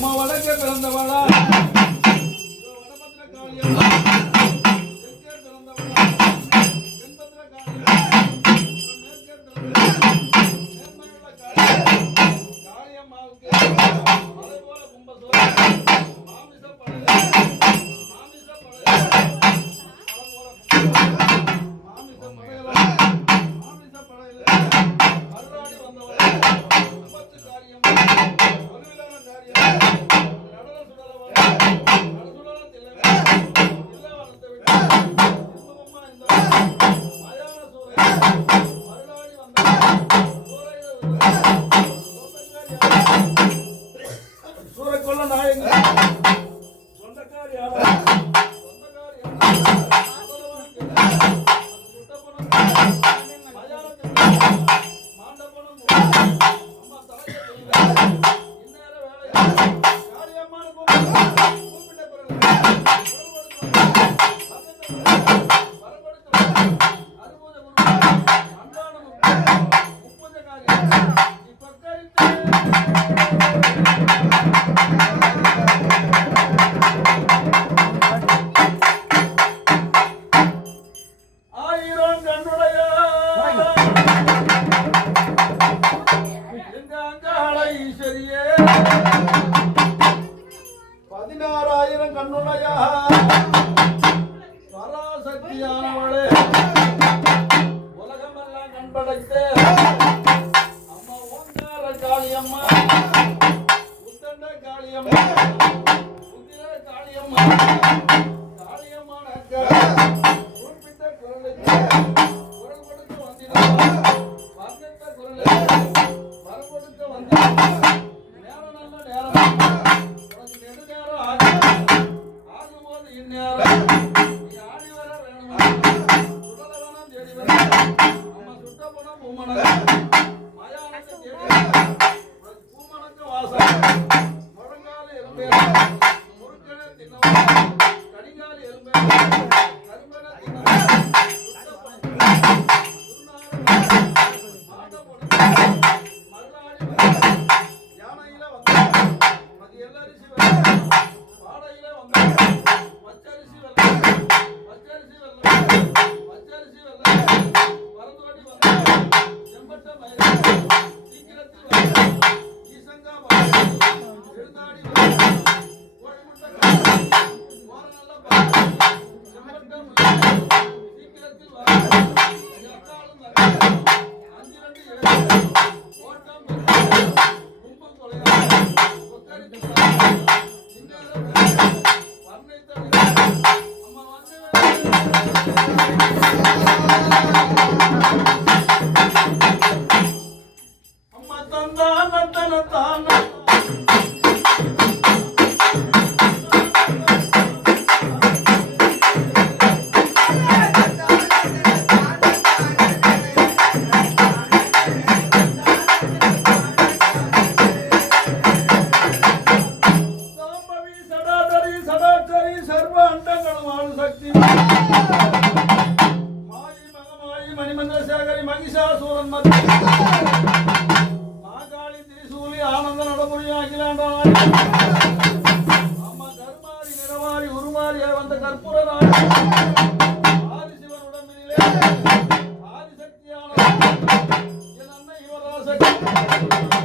அம்மா வடக்கே பிறந்தவளா பராசக்தியானவளே உலகமெல்லாம் கண்படைத்த அம்மா ஓங்கார காளியம்மா உத்தண்ட காளியம்மா உத்திர காளியம்மா காளியம்மா குறிப்பிட்ட குரலுக்கு குரல் கொடுக்க வந்திருந்தா வர்ணித்த குரலுக்கு வரம் கொடுக்க வந்திருந்தா நேரம் நல்ல நேரம் உனக்கு நெடுநேரம் ஆகும்போது இந்நேரம் மகிஷாசூரன் மாகாளி திரிசூலி ஆனந்த நடமுடி அகிலாண்டாய் அம்மா கருமாரி நிறமாரி உருமாறி வந்த கற்பூர நாடு ஆதிசிவன் உடம்பிலே ஆதிசக்தியான என் அன்னை யுவராசக்தி